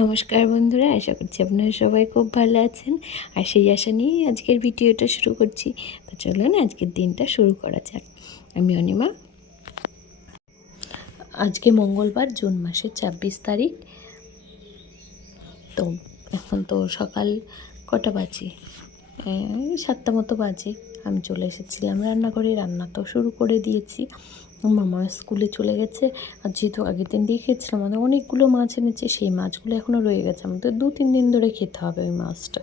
নমস্কার বন্ধুরা, আশা করছি আপনারা সবাই খুব ভালো আছেন। আর সেই আশা নিয়েই আজকের ভিডিওটা শুরু করছি। তো চলুন আজকের দিনটা শুরু করা যাক। আমি অনিমা। আজকে মঙ্গলবার, জুন মাসের ছাব্বিশ তারিখ। তো এখন তো সকাল কটা বাজে? সাতটা মতো বাজে। আমি চলে এসেছিলাম রান্নাঘরে। রান্না তো শুরু করে দিয়েছি। মামা স্কুলে চলে গেছে। আর যেহেতু আগের দিন দিয়ে খেয়েছিলাম, আমাদের অনেকগুলো মাছ এনেছে, সেই মাছগুলো এখনও রয়ে গেছে। আমাদের দু, তিন দিন ধরে খেতে হবে ওই মাছটা।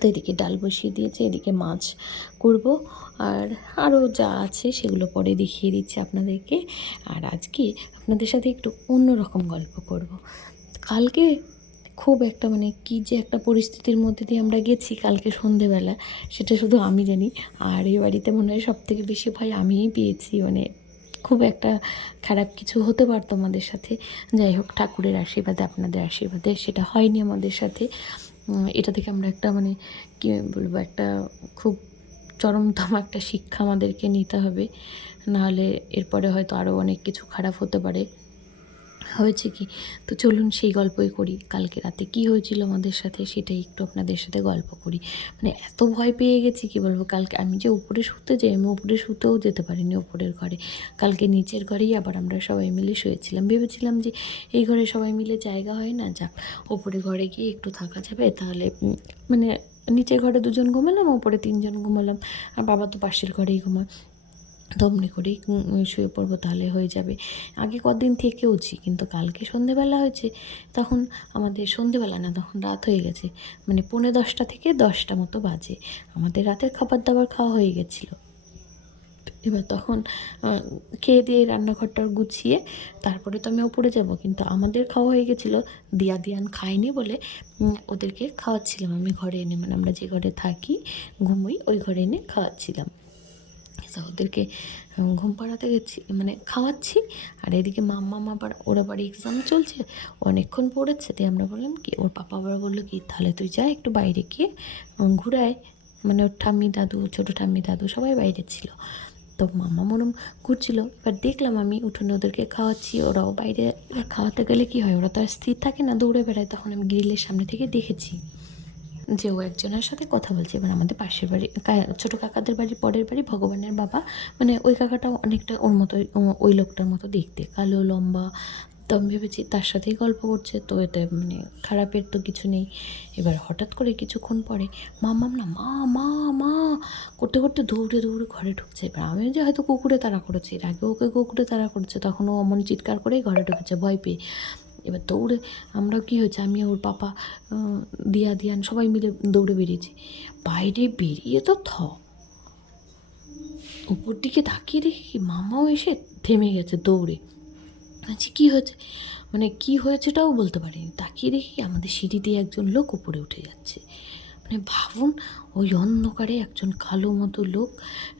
তো এদিকে ডাল বসিয়ে দিয়েছে, এদিকে মাছ করব। আর আরও যা আছে সেগুলো পরে দেখিয়ে দিচ্ছি আপনাদেরকে। আর আজকে আপনাদের সাথে একটু অন্যরকম গল্প করব। কালকে খুব একটা মানে কি যে একটা পরিস্থিতির মধ্যে দিয়ে আমরা গেছি কালকে সন্ধেবেলা, সেটা শুধু আমি জানি। আর এই বাড়িতে মনে হয় সব থেকে বেশি ভয় আমিই পেয়েছি মানে খুব একটা খারাপ কিছু হতে পারতো আমাদের সাথে। যাই হোক, ঠাকুরের আশীর্বাদে, আপনাদের আশীর্বাদে সেটা হয়নি আমাদের সাথে। এটা থেকে আমরা একটা মানে কী বলব, একটা খুব চরমতম একটা শিক্ষা আমাদেরকে নিতে হবে। নাহলে এরপরে হয়তো আরও অনেক কিছু খারাপ হতে পারে। হয়েছে কি? তো চলুন সেই গল্পই করি। কালকে রাতে কি হয়েছিল আমাদের সাথে সেটাই একটু আপনাদের সাথে গল্প করি। মানে এত ভয় পেয়ে গেছি, কি বলব? কালকে আমি যে উপরে শুতে যাই, আমি উপরে শুতেও যেতে পারিনি উপরের ঘরে। কালকে নিচের ঘরেই আবার আমরা সবাই মিলে শুয়েছিলাম। ভেবেছিলাম যে এই ঘরে সবাই মিলে জায়গা হয় না, যাক, ওপরে ঘরে গিয়ে একটু থাকা যাবে, তাহলে মানে নিচের ঘরে দুজন ঘুমালাম, ওপরে তিনজন ঘুমালাম। আর বাবা তো পাশের ঘরেই ঘুমায়। তো অমনি করেই শুয়ে পড়ব তাহলে হয়ে যাবে। আগে কদিন থেকেওছি, কিন্তু কালকে সন্ধেবেলা হয়েছে, তখন আমাদের সন্ধেবেলা না, তখন রাত হয়ে গেছে মানে পৌনে দশটা থেকে দশটা মতো বাজে। আমাদের রাতের খাবার দাবার খাওয়া হয়ে গেছিল। এবার তখন খেয়ে দিয়ে রান্নাঘরটা গুছিয়ে তারপরে তো আমি ওপরে যাব, কিন্তু আমাদের খাওয়া হয়ে গেছিল, দিয়া দিয়ান খায়নি বলে ওদেরকে খাওয়াচ্ছিলাম আমি ঘরে এনে মানে আমরা যে ঘরে থাকি, ঘুমোই, ওই ঘরে এনে খাওয়াচ্ছিলাম। তো ওদেরকে ঘুম পাড়াতে গেছি মানে খাওয়াচ্ছি। আর এদিকে মাম্মা আবার ওরা বাড়ি এক্সাম চলছে অনেকক্ষণ পড়েছে তাই আমরা বললাম কি, ওর পাপা আবার বলল কি, তাহলে তুই যা, একটু বাইরে গিয়ে ঘুরায়। মানে ওর ঠাম্মি দাদু, ছোটো ঠাম্মি দাদু সবাই বাইরে ছিল। তো মামা মনম ঘুরছিল, এবার দেখলাম আমি উঠোনে ওদেরকে খাওয়াচ্ছি, ওরাও বাইরে খাওয়াতে গেলে কি হয়, ওরা তো আর স্থির থাকে না, দৌড়ে বেড়ায়, তখন আমি গ্রিলের সামনে থেকে দেখেছি। যে ও একজনের সাথে কথা বলছে এবার আমাদের পাশের বাড়ি ছোটো কাকাদের বাড়ির পরের বাড়ি, ভগবানের বাবা মানে ওই কাকাটাও অনেকটা ওর মতো ওই লোকটার মতো দেখতে, কালো, লম্বা, তো আমি ভেবেছি তার সাথেই গল্প করছে, তো এতে মানে খারাপের তো কিছু নেই। এবার হঠাৎ করে কিছুক্ষণ পরে মামাম না মা মা মা, করতে করতে দৌড়ে দৌড়ে ঘরে ঢুকছে। এবার আমি যে হয়তো কুকুরে তাড়া করেছি, এর আগে ওকে কুকুরে তাড়া করেছে, তখন ও অমন চিৎকার করেই ঘরে ঢুকেছে, ভয় পেয়ে। এবার দৌড়ে আমরা কি হয়েছে? আমি ওর পাপা দিয়া দিয়ান সবাই মিলে দৌড়ে বেরিয়েছি। বাইরে বেরিয়ে তো থ। উপর দিকে তাকিয়ে দেখি মামাও এসে থেমে গেছে দৌড়ে। বলছি কী হয়েছে? মানে কি হয়েছেটাও বলতে পারিনি। তাকিয়ে দেখি আমাদের সিঁড়ি দিয়ে একজন লোক উপরে উঠে যাচ্ছে। মানে ভাবুন, ওই অন্ধকারে একজন কালো মতো লোক,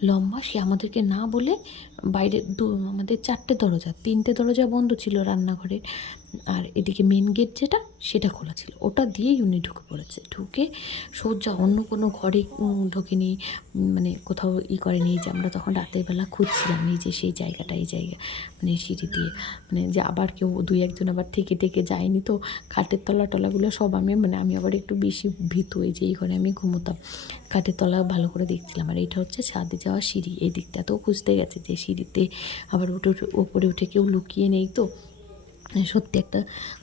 লম্বা, সে আমাদেরকে না বলে বাইরে দু, আমাদের চারটে দরজা, তিনটে দরজা বন্ধ ছিল রান্নাঘরের আর এদিকে মেন গেট যেটা, সেটা খোলা ছিল। ওটা দিয়েই উনি ঢুকে পড়েছে। ঢুকে সোজা অন্য কোনো ঘরে ঢোকেনি মানে কোথাও ই করেনি যে আমরা তখন রাতের বেলা খুঁজছিলাম এই যে সেই জায়গাটা, এই জায়গা মানে সিঁড়ি দিয়ে। মানে যে আবার কেউ দুই একজন আবার থেকে থেকে যায়নি তো, খাটের তলা টলাগুলো সব আমি মানে আমি আবার একটু বেশি ভীত এই যে এই ঘরে আমি ঘুমোতাম। খাটের তলা ভালো করে দেখছিলাম। আর এটা হচ্ছে ছাদে যাওয়া সিঁড়ি। এই দিকটা তো খুঁজতে গেছে যে সিঁড়িতে আবার উঠে উঠে ওপরে উঠে কেউ লুকিয়ে নেই তো। সত্যি একটা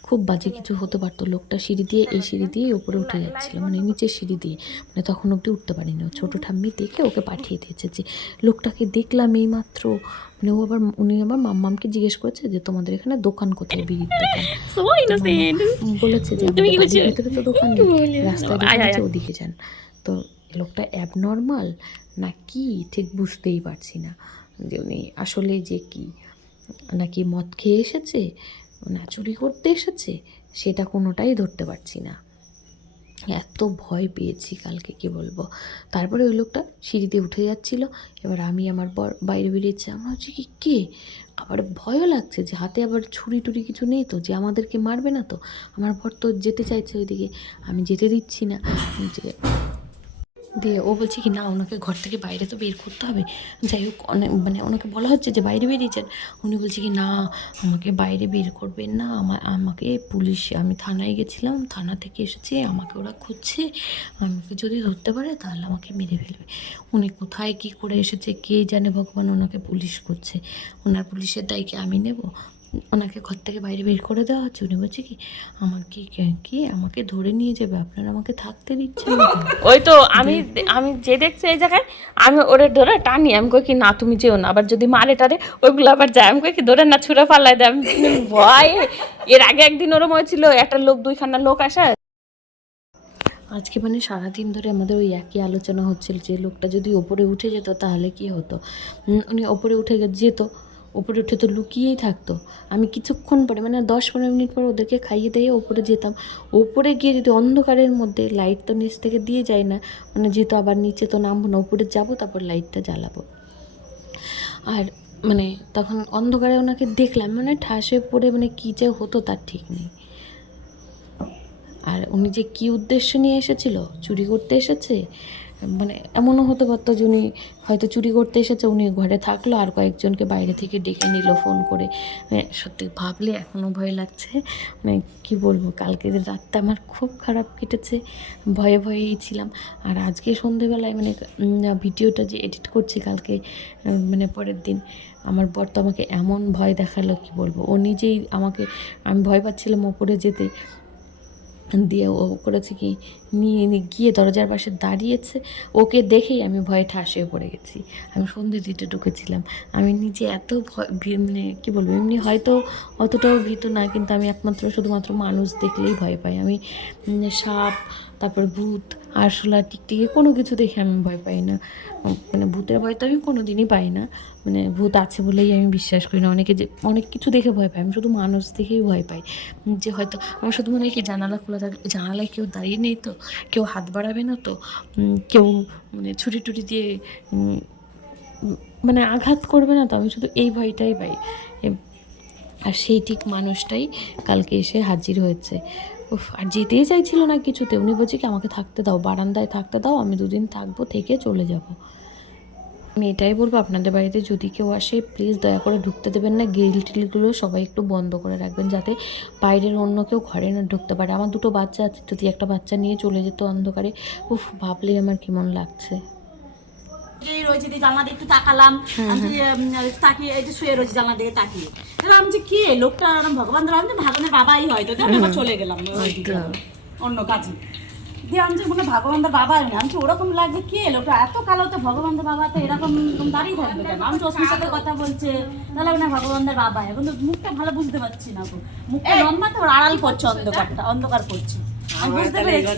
খুব বাজে কিছু হতে পারতো। লোকটা সিঁড়ি দিয়ে এই সিঁড়ি দিয়ে ওপরে উঠে যাচ্ছিল মানে নিচের সিঁড়ি দিয়ে। মানে তখন অবধি উঠতে পারিনি। ও ছোটো ঠাম্মি দেখে ওকে পাঠিয়ে দিয়েছে যে লোকটাকে দেখলাম এই মাত্র মানে ও আবার উনি আবার মাম্মামকে জিজ্ঞেস করেছে যে তোমাদের এখানে দোকান কোথায় বিড়ির দোকান? বলেছে যে? ভিতরে তো দোকান নেই। রাস্তায়। ওদিকে যান। তো লোকটা অ্যাবনর্মাল না কি ঠিক বুঝতেই পারছি না। যে উনি আসলে যে কি? নাকি মদ খেয়ে এসেছে? না, চুরি করতে এসেছে? সেটা কোনোটাই ধরতে পারছি না। এত ভয় পেয়েছি কালকে, কি বলব? তারপরে ওই লোকটা সিঁড়িতে উঠে যাচ্ছিল। এবার আমি আমার বর বাইরে বেরিয়েছি। আমরা হচ্ছে কি, কে? আবার ভয়ও লাগছে যে হাতে আবার ছুরি টুরি কিছু নেই তো? যে আমাদেরকে মারবে না তো? আমার বর তো যেতে চাইছে ওইদিকে। আমি যেতে দিচ্ছি না। যে দিয়ে ও বলছে কি, না, ওনাকে ঘর থেকে বাইরে তো বের করতে হবে। যাই হোক অনেক মানে ওনাকে বলা হচ্ছে যে বাইরে বেরিয়েছেন। উনি বলছে কি, না, আমাকে বাইরে বের করবেন না। আমার আমাকে পুলিশ, আমি থানায় গেছিলাম, থানা থেকে এসেছি, আমাকে ওরা খুঁজছে। আমাকে যদি ধরতে পারে, তাহলে আমাকে মেরে ফেলবে। উনি কোথায়, কি করে এসেছে, কে জানে? ভগবান ওনাকে পুলিশ করছে। ওনার পুলিশের দায়কে আমি নেব। ওনাকে ঘর থেকে বাইরে বের করে দেওয়া হচ্ছে। উনি বলছে কি আমাকে কি আমাকে ধরে নিয়ে যাবে? আপনারা আমাকে থাকতে দিচ্ছেন কেন? ওই তো আমি আমি যে দেখছি এই জায়গায় আমি ওরে ধরে টানি। আমি কই কি না তুমি যেও না। আবার যদি মারে টারে ওইগুলো আবার যায়। আমি কই কি ধরে না ছুঁড়ে পাল্লাই দেয় আমি ভয়। এর আগে একদিন ওরম হয়েছিল একটা লোক দুইখানা লোক আসা। আজকে মানে সারাদিন ধরে আমাদের ওই একই আলোচনা হচ্ছিল যে লোকটা যদি ওপরে উঠে যেত তাহলে কি হতো? উনি ওপরে উঠে যেত। ওপরে উঠে তো লুকিয়েই থাকতো। আমি কিছুক্ষণ পরে মানে দশ পনেরো মিনিট পরে ওদেরকে খাইয়ে দিয়ে ওপরে যেতাম। ওপরে গিয়ে যদি অন্ধকারের মধ্যে লাইট তো নিচ থেকে দিয়ে যায় না মানে যেহেতু আবার নিচে তো নামবো না উপরে যাব, তারপর লাইটটা জ্বালাবো। আর মানে তখন অন্ধকারে ওনাকে দেখলাম মানে ঠাসে পড়ে মানে কী যে হতো তার ঠিক নেই। আর উনি যে কী উদ্দেশ্য নিয়ে এসেছিল? চুরি করতে এসেছে? মানে এমনও হতে পারতো যে উনি হয়তো চুরি করতে এসেছে, উনি ঘরে থাকল আর কয়েকজনকে বাইরে থেকে ডেকে নিল ফোন করে। সত্যি ভাবলে এখনও ভয় লাগছে। মানে কী বলব কালকে রাতটা আমার খুব খারাপ কেটেছে, ভয়ে ভয়েই ছিলাম। আর আজকে সন্ধেবেলায় মানে ভিডিওটা যে এডিট করছি কালকে মানে পরের দিন, আমার বর তো আমাকে এমন ভয় দেখাল, কি বলব, ও নিজেই আমাকে, আমি ভয় পাচ্ছিলাম ওপরে যেতে। দিয়ে ও করেছে কি নিয়ে গিয়ে দরজার পাশে দাঁড়িয়েছে। ওকে দেখেই আমি ভয়ে ঠাস হয়ে পড়ে গেছি। আমি সন্ধে দিতে ঢুকেছিলাম। আমি নিজে এত ভয় মানে কী বলব, এমনি হয়তো অতটাও ভীত না, কিন্তু আমি একমাত্র শুধুমাত্র মানুষ দেখলেই ভয় পাই। আমি সাপ, তারপর ভূত, আরশোলা, টিকটিকি কোনো কিছু দেখে আমি ভয় পাই না। মানে ভূতের ভয় তো আমি কোনো দিনই পাই না। মানে ভূত আছে বলেই আমি বিশ্বাস করি না। অনেকে যে, অনেক কিছু দেখে ভয় পাই আমি শুধু মানুষ দেখেই ভয় পাই। যে হয়তো আমার শুধু মনে হয় কি জানালা খোলা থাকলে, জানালায় কেউ দাঁড়িয়ে নেই তো। কেউ হাত বাড়াবে না তো? কেউ মানে ছুটি টুটি দিয়ে মানে আঘাত করবে না তো? আমি শুধু এই ভয়টাই পাই। আর সেই ঠিক মানুষটাই কালকে এসে হাজির হয়েছে। উফ, আর যেতেই চাইছিল না কিছুতে। উনি বলছে কি, আমাকে থাকতে দাও, বারান্দায় থাকতে দাও, আমি দুদিন থাকব, থেকে চলে যাব। আমি এটাই বলব আপনাদের বাড়িতে যদি কেউ আসে প্লিজ দয়া করে ঢুকতে দেবেন না। গ্রিল টিলগুলো সবাই একটু বন্ধ করে রাখবেন যাতে বাইরের অন্য কেউ ঘরে না ঢুকতে পারে। আমার দুটো বাচ্চা আছে যদি একটা বাচ্চা নিয়ে চলে যেত অন্ধকারে উফ ভাবলেই আমার কেমন লাগছে। এই রয়েছে দিয়ে জানলা একটু তাকালাম। আমি তাকিয়ে এই যে শুয়ে রয়েছে জানলা দিকে তাকিয়ে। তাহলে আমি যে কে? লোকটা ভগবান ধরা আমি ভাগনের বাবাই হয়তো। তাই চলে গেলাম। অন্য কাজে। দিয়ে আমি মনে হয় বাবা না আমি ওরকম লাগবে কে লোকটা এত কালো তো ভগবানদের বাবা তো এরকম দাঁড়িয়ে থাকবে আমি তো অস্মির সাথে কথা বলছে তাহলে না ভগবানদের বাবা। এখন তো মুখটা ভালো বুঝতে পারছি না। মুখটা লম্বা তো আড়াল করছে অন্ধকারটা অন্ধকার করছে। আমি বুঝতে পেরেছি।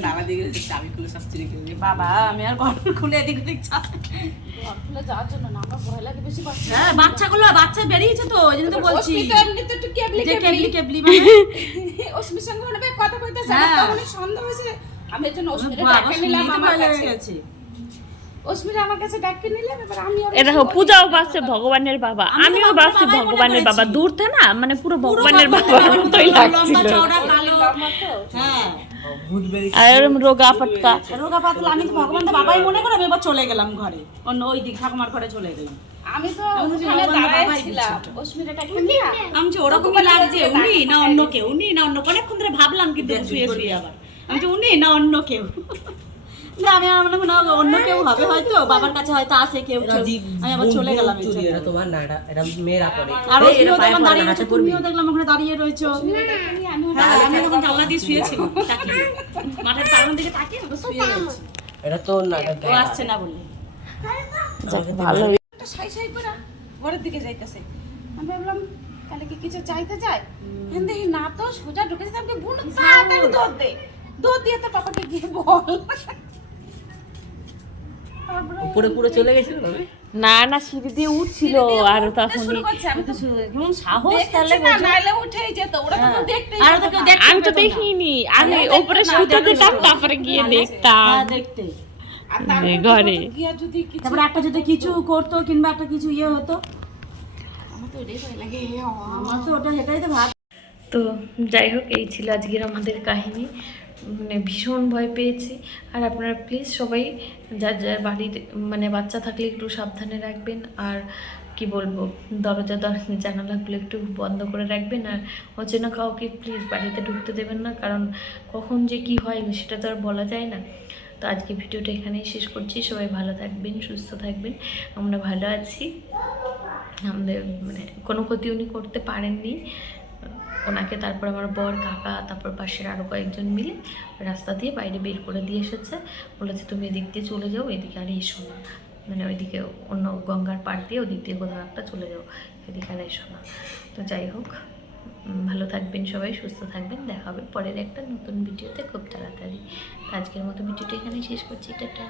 বাবা আমি আর ঘর খুলে এদিক ওদিক হ্যাঁ বাচ্চাগুলো বাচ্চা বেরিয়েছে তো ওই জন্য তো বলছি। যে কেবলি। কেবলি মানে? অস্মির সঙ্গে কথা হয়েছে আমি এর জন্য অস্মিরে ডাকে নিলাম আমার কাছে। গেছে। আমার কাছে ডাকে নিলাম এবার আমি এ দেখো পূজাও বাসছে ভগবানের বাবা। আমিও মনে ভগবানের বাবা। দূর থেকে না মানে পুরো ভগবানের ভগবানের মতোই লাগছিল। হ্যাঁ। আর রোগা পাটকা রোগা পাতলা আমি তো ভগবানদের বাবাই মনে করে আমি এবার চলে গেলাম ঘরে। অন্য ওই দিক ঠাকুমার ঘরে চলে গেলাম। আমি তো আমি তো ওখানে দাঁড়ায় ছিলাম। দিচ্ছি অস্মিরে ডাকে নিলাম আমি যে ওরকমই লাগছে উনি না অন্য কেউ উনি না অন্য। অনেকক্ষণ ধরে ভাবলাম কিন্তু শুয়ে শুয়ে আবার। আমি যে উনি? না অন্য কেউ। না আমি আমার মনে হয় অন্য কেউ হবে হয়তো বাবার কাছে হয়তো আসে কেউ আমি আবার চলে গেলাম এটা তোমার না এটা এটা মেয়েরা করে আর না, দাঁড়িয়ে পড়বি। তুমিও দেখলাম ওখানে দাঁড়িয়ে রয়েছো। হ্যাঁ আমি তখন জানলা দিয়ে শুয়েছিলাম তাকিয়ে মাঠের দিকে তাকিয়ে আমি শুয়ে রয়েছি। এটা তো না ও আসছে না বলে ভালো একটা সাই সাই করে ঘরের দিকে যাইতেছে। আমি ভাবলাম তাহলে কি কিছু চাইতে যায় হ্যাঁ দেখি না তো সোজা ঢুকে যেতে আমাকে বুন তাড়াতাড়ি দে। দৌড় দিয়ে তো পাপাকে গিয়ে বল। উপরে পুরো চলে গেছিল তবে না না সিঁড়ি দিয়ে উঠছিল আর তখন শুরু আমি তো সাহস তাহলে উঠেই যেত ওরা তো কেউ আর তো কেউ দেখতে আমি তো দেখিনি। আমি ওপরে শুতে দিতাম তারপরে গিয়ে দেখতাম। হ্যাঁ দেখতে ঘরে। তারপরে একটা যদি কিছু করতো কিংবা একটা কিছু ইয়ে হতো। আমার তো এটাই লাগে আমার তো ওটা এটাই তো ভাব তো যাই হোক এই ছিল আজকের আমাদের কাহিনী। মানে ভীষণ ভয় পেয়েছি। আর আপনারা প্লিজ সবাই যার যার বাড়ির মানে বাচ্চা থাকলে একটু সাবধানে রাখবেন। আর কি বলব, দরজা দর- জানালাগুলো একটু বন্ধ করে রাখবেন। আর অচেনা কাউকে প্লিজ বাড়িতে ঢুকতে দেবেন না। কারণ কখন যে কি হয় সেটা তো আর বলা যায় না। তো আজকে ভিডিওটা এখানেই শেষ করছি। সবাই ভালো থাকবেন, সুস্থ থাকবেন। আমরা ভালো আছি। আমাদের মানে কোনো ক্ষতি উনি করতে পারেননি। ওনাকে তারপর আমার বর, কাকা, তারপর পাশের আরও কয়েকজন মিলে রাস্তা দিয়ে বাইরে বের করে দিয়ে এসেছে। বলেছে, তুমি এদিক দিয়ে চলে যাও, এদিকে আর এসো না। মানে ওইদিকে অন্য গঙ্গার পাড় দিয়ে ওদিক দিয়ে কোথাও একটা চলে যাও, এদিকে আর এসো না। তো যাই হোক ভালো থাকবেন সবাই, সুস্থ থাকবেন। দেখা হবে পরের একটা নতুন ভিডিওতে খুব তাড়াতাড়ি। আজকের মতো ভিডিওটা এখানে শেষ করছি। টাটা।